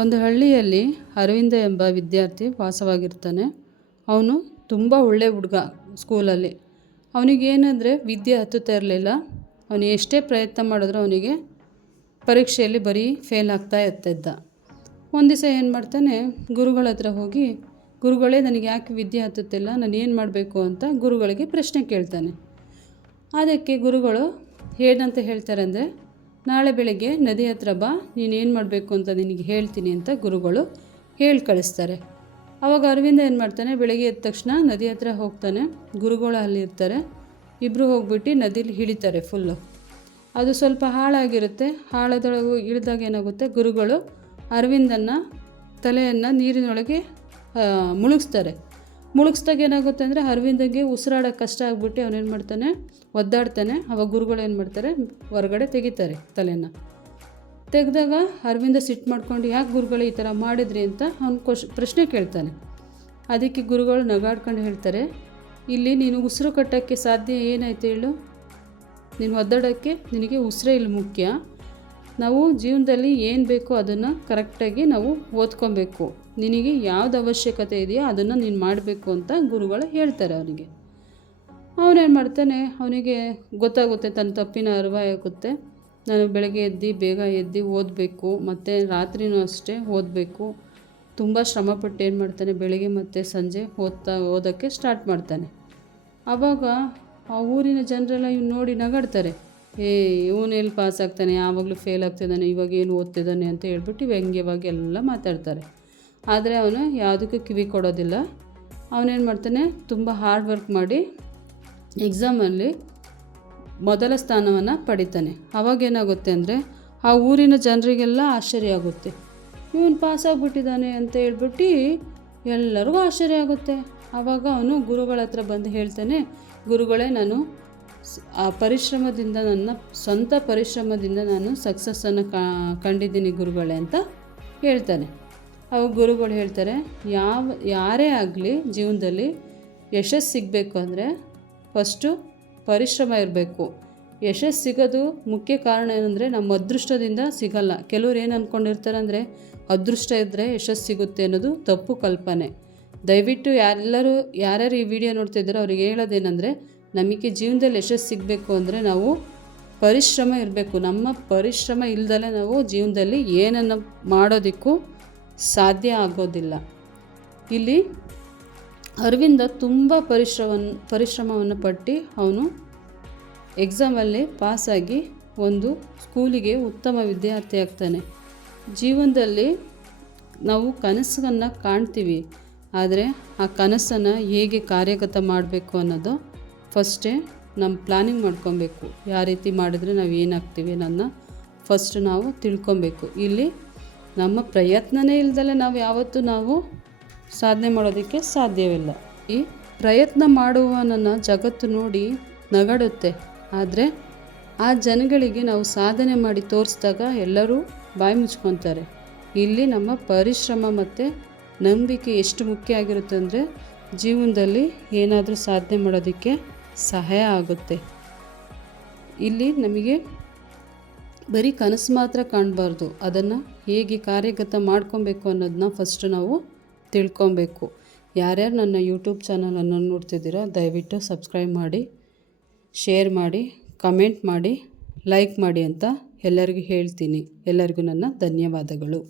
ಒಂದು ಹಳ್ಳಿಯಲ್ಲಿ ಅರವಿಂದ ಎಂಬ ವಿದ್ಯಾರ್ಥಿ ವಾಸವಾಗಿರ್ತಾನೆ. ಅವನು ತುಂಬ ಒಳ್ಳೆ ಹುಡುಗ. ಸ್ಕೂಲಲ್ಲಿ ಅವನಿಗೇನೆಂದರೆ ವಿದ್ಯೆ ಹತ್ತುತ್ತಾ ಇರಲಿಲ್ಲ. ಅವನು ಎಷ್ಟೇ ಪ್ರಯತ್ನ ಮಾಡಿದ್ರೂ ಅವನಿಗೆ ಪರೀಕ್ಷೆಯಲ್ಲಿ ಬರೀ ಫೇಲ್ ಆಗ್ತಾ ಇರ್ತಿದ್ದ. ಒಂದು ದಿವಸ ಏನು ಮಾಡ್ತಾನೆ, ಗುರುಗಳ ಹತ್ರ ಹೋಗಿ, ಗುರುಗಳೇ ನನಗೆ ಯಾಕೆ ವಿದ್ಯೆ ಹತ್ತುತ್ತಿಲ್ಲ, ನಾನು ಏನು ಮಾಡಬೇಕು ಅಂತ ಗುರುಗಳಿಗೆ ಪ್ರಶ್ನೆ ಕೇಳ್ತಾನೆ. ಅದಕ್ಕೆ ಗುರುಗಳು ಏನಂತ ಹೇಳ್ತಾರೆ ಅಂದರೆ, ನಾಳೆ ಬೆಳಗ್ಗೆ ನದಿ ಹತ್ರ ಬಾ, ನೀನೇನು ಮಾಡಬೇಕು ಅಂತ ನಿನಗೆ ಹೇಳ್ತೀನಿ ಅಂತ ಗುರುಗಳು ಹೇಳಿ ಕಳಿಸ್ತಾರೆ. ಆವಾಗ ಅರವಿಂದ ಏನು ಮಾಡ್ತಾನೆ, ಬೆಳಗ್ಗೆ ಎದ್ದ ತಕ್ಷಣ ನದಿ ಹತ್ರ ಹೋಗ್ತಾನೆ. ಗುರುಗಳು ಅಲ್ಲಿರ್ತಾರೆ. ಇಬ್ಬರು ಹೋಗ್ಬಿಟ್ಟು ನದಿಲಿ ಇಳಿತಾರೆ. ಫುಲ್ಲು ಅದು ಸ್ವಲ್ಪ ಹಾಳಾಗಿರುತ್ತೆ. ಹಾಳದೊಳಗೆ ಇಳಿದಾಗ ಏನಾಗುತ್ತೆ, ಗುರುಗಳು ಅರವಿಂದನ ತಲೆಯನ್ನು ನೀರಿನೊಳಗೆ ಮುಳುಗಿಸ್ತಾರೆ. ಮುಳುಗಿಸ್ದಾಗ ಏನಾಗುತ್ತೆ ಅಂದರೆ, ಅರವಿಂದಗೆ ಉಸಿರಾಡೋಕ್ಕೆ ಕಷ್ಟ ಆಗ್ಬಿಟ್ಟು ಅವನೇನು ಮಾಡ್ತಾನೆ, ಒದ್ದಾಡ್ತಾನೆ. ಅವಾಗ ಗುರುಗಳು ಏನು ಮಾಡ್ತಾರೆ, ಹೊರಗಡೆ ತೆಗಿತಾರೆ ತಲೆಯನ್ನು. ತೆಗೆದಾಗ ಅರವಿಂದ ಸಿಟ್ಟು ಮಾಡ್ಕೊಂಡು, ಯಾಕೆ ಗುರುಗಳು ಈ ಥರ ಮಾಡಿದ್ರಿ ಅಂತ ಅವ್ನು ಪ್ರಶ್ನೆ ಕೇಳ್ತಾನೆ. ಅದಕ್ಕೆ ಗುರುಗಳು ನಗಾಡ್ಕೊಂಡು ಹೇಳ್ತಾರೆ, ಇಲ್ಲಿ ನೀನು ಉಸಿರು ಕಟ್ಟೋಕ್ಕೆ ಸಾಧ್ಯ ಏನಾಯ್ತು ಹೇಳು, ನೀನು ಒದ್ದಾಡೋಕ್ಕೆ ನಿನಗೆ ಉಸಿರೇ ಇಲ್ಲಿ ಮುಖ್ಯ. ನಾವು ಜೀವನದಲ್ಲಿ ಏನು ಬೇಕೋ ಅದನ್ನು ಕರೆಕ್ಟಾಗಿ ನಾವು ಓದ್ಕೊಬೇಕು. ನಿನಗೆ ಯಾವ್ದು ಅವಶ್ಯಕತೆ ಇದೆಯೋ ಅದನ್ನು ನೀನು ಮಾಡಬೇಕು ಅಂತ ಗುರುಗಳು ಹೇಳ್ತಾರೆ ಅವನಿಗೆ. ಅವನೇನು ಮಾಡ್ತಾನೆ, ಅವನಿಗೆ ಗೊತ್ತಾಗುತ್ತೆ, ತನ್ನ ತಪ್ಪಿನ ಅರಿವಾಗುತ್ತೆ. ನಾನು ಬೆಳಗ್ಗೆ ಬೇಗ ಎದ್ದು ಓದಬೇಕು, ಮತ್ತು ರಾತ್ರಿನೂ ಅಷ್ಟೇ ಓದಬೇಕು. ತುಂಬ ಶ್ರಮಪಟ್ಟು ಏನು ಮಾಡ್ತಾನೆ, ಬೆಳಗ್ಗೆ ಮತ್ತು ಸಂಜೆ ಓದೋಕ್ಕೆ ಸ್ಟಾರ್ಟ್ ಮಾಡ್ತಾನೆ. ಆವಾಗ ಆ ಊರಿನ ಜನರೆಲ್ಲ ಇವ್ನು ನೋಡಿ ನಗಾಡ್ತಾರೆ. ಇವನೆಲ್ಲಿ ಪಾಸ್ ಆಗ್ತಾನೆ, ಯಾವಾಗಲೂ ಫೇಲ್ ಆಗ್ತಿದ್ದಾನೆ, ಇವಾಗ ಏನು ಓದ್ತಿದ್ದಾನೆ ಅಂತ ಹೇಳ್ಬಿಟ್ಟು ವ್ಯಂಗ್ಯವಾಗಿ ಎಲ್ಲ ಮಾತಾಡ್ತಾರೆ. ಆದರೆ ಅವನು ಯಾವುದಕ್ಕೂ ಕಿವಿ ಕೊಡೋದಿಲ್ಲ. ಅವನೇನು ಮಾಡ್ತಾನೆ, ತುಂಬ ಹಾರ್ಡ್ ವರ್ಕ್ ಮಾಡಿ ಎಕ್ಸಾಮಲ್ಲಿ ಮೊದಲ ಸ್ಥಾನವನ್ನು ಪಡಿತಾನೆ. ಅವಾಗೇನಾಗುತ್ತೆ ಅಂದರೆ, ಆ ಊರಿನ ಜನರಿಗೆಲ್ಲ ಆಶ್ಚರ್ಯ ಆಗುತ್ತೆ. ಇವನು ಪಾಸಾಗ್ಬಿಟ್ಟಿದ್ದಾನೆ ಅಂತ ಹೇಳ್ಬಿಟ್ಟು ಎಲ್ಲರಿಗೂ ಆಶ್ಚರ್ಯ ಆಗುತ್ತೆ. ಆವಾಗ ಅವನು ಗುರುಗಳ ಹತ್ರ ಬಂದು ಹೇಳ್ತಾನೆ, ಗುರುಗಳೇ, ನಾನು ಆ ಪರಿಶ್ರಮದಿಂದ, ನನ್ನ ಸ್ವಂತ ಪರಿಶ್ರಮದಿಂದ ನಾನು ಸಕ್ಸಸ್ಸನ್ನು ಕಂಡಿದ್ದೀನಿ ಗುರುಗಳೇ ಅಂತ ಹೇಳ್ತಾನೆ. ಅವಾಗ ಗುರುಗಳು ಹೇಳ್ತಾರೆ, ಯಾರೇ ಆಗಲಿ ಜೀವನದಲ್ಲಿ ಯಶಸ್ಸು ಸಿಗಬೇಕು ಅಂದರೆ ಫಸ್ಟು ಪರಿಶ್ರಮ ಇರಬೇಕು. ಯಶಸ್ಸು ಸಿಗೋದು ಮುಖ್ಯ ಕಾರಣ ಏನಂದರೆ, ನಮ್ಮ ಅದೃಷ್ಟದಿಂದ ಸಿಗಲ್ಲ. ಕೆಲವ್ರು ಏನು ಅಂದ್ಕೊಂಡಿರ್ತಾರೆ ಅಂದರೆ, ಅದೃಷ್ಟ ಇದ್ದರೆ ಯಶಸ್ಸು ಸಿಗುತ್ತೆ ಅನ್ನೋದು ತಪ್ಪು ಕಲ್ಪನೆ. ದಯವಿಟ್ಟು ಯಾರ್ಯಾರು ಈ ವಿಡಿಯೋ ನೋಡ್ತಿದ್ದಾರೋ ಅವ್ರಿಗೆ ಹೇಳೋದೇನೆಂದರೆ, ನಮಗೆ ಜೀವನದಲ್ಲಿ ಯಶಸ್ಸು ಸಿಗಬೇಕು ಅಂದರೆ ನಾವು ಪರಿಶ್ರಮ ಇರಬೇಕು. ನಮ್ಮ ಪರಿಶ್ರಮ ಇಲ್ಲದಲೇ ನಾವು ಜೀವನದಲ್ಲಿ ಏನನ್ನು ಮಾಡೋದಕ್ಕೂ ಸಾಧ್ಯ ಆಗೋದಿಲ್ಲ. ಇಲ್ಲಿ ಅರವಿಂದ ತುಂಬ ಪರಿಶ್ರಮವನ್ನು ಪಟ್ಟು ಅವನು ಎಕ್ಸಾಮಲ್ಲಿ ಪಾಸಾಗಿ ಒಂದು ಸ್ಕೂಲಿಗೆ ಉತ್ತಮ ವಿದ್ಯಾರ್ಥಿ ಆಗ್ತಾನೆ. ಜೀವನದಲ್ಲಿ ನಾವು ಕನಸನ್ನು ಕಾಣ್ತೀವಿ, ಆದರೆ ಆ ಕನಸನ್ನು ಹೇಗೆ ಕಾರ್ಯಗತ ಮಾಡಬೇಕು ಅನ್ನೋದು ಫಸ್ಟೇ ನಮ್ಮ ಪ್ಲ್ಯಾನಿಂಗ್ ಮಾಡ್ಕೊಬೇಕು. ಯಾವ ರೀತಿ ಮಾಡಿದ್ರೆ ನಾವು ಏನಾಗ್ತೀವಿ ಅನ್ನೋದನ್ನ ಫಸ್ಟ್ ನಾವು ತಿಳ್ಕೊಬೇಕು. ಇಲ್ಲಿ ನಮ್ಮ ಪ್ರಯತ್ನನೇ ಇಲ್ದಲೆ ನಾವು ಸಾಧನೆ ಮಾಡೋದಕ್ಕೆ ಸಾಧ್ಯವಿಲ್ಲ. ಈ ಪ್ರಯತ್ನ ಮಾಡುವವನನ್ನು ಜಗತ್ತು ನೋಡಿ ನಗಾಡುತ್ತೆ, ಆದರೆ ಆ ಜನಗಳಿಗೆ ನಾವು ಸಾಧನೆ ಮಾಡಿ ತೋರಿಸಿದಾಗ ಎಲ್ಲರೂ ಬಾಯಿ ಮುಚ್ಕೊತಾರೆ. ಇಲ್ಲಿ ನಮ್ಮ ಪರಿಶ್ರಮ ಮತ್ತು ನಂಬಿಕೆ ಎಷ್ಟು ಮುಖ್ಯ ಆಗಿರುತ್ತೆ ಅಂದರೆ, ಜೀವನದಲ್ಲಿ ಏನಾದರೂ ಸಾಧನೆ ಮಾಡೋದಕ್ಕೆ ಸಹಾಯ ಆಗುತ್ತೆ. ಇಲ್ಲಿ ನಮಗೆ ಬರೀ ಕನಸು ಮಾತ್ರ ಕಾಣಬಾರ್ದು, ಅದನ್ನು ಹೇಗೆ ಕಾರ್ಯಗತ ಮಾಡ್ಕೊಬೇಕು ಅನ್ನೋದನ್ನ ಫಸ್ಟ್ ನಾವು ತಿಳ್ಕೊಬೇಕು. ಯಾರ್ಯಾರು ನನ್ನ ಯೂಟ್ಯೂಬ್ ಚಾನಲನ್ನು ನೋಡ್ತಿದ್ದೀರೋ ದಯವಿಟ್ಟು ಸಬ್ಸ್ಕ್ರೈಬ್ ಮಾಡಿ, ಶೇರ್ ಮಾಡಿ, ಕಮೆಂಟ್ ಮಾಡಿ, ಲೈಕ್ ಮಾಡಿ ಅಂತ ಎಲ್ಲರಿಗೂ ಹೇಳ್ತೀನಿ. ಎಲ್ಲರಿಗೂ ನನ್ನ ಧನ್ಯವಾದಗಳು.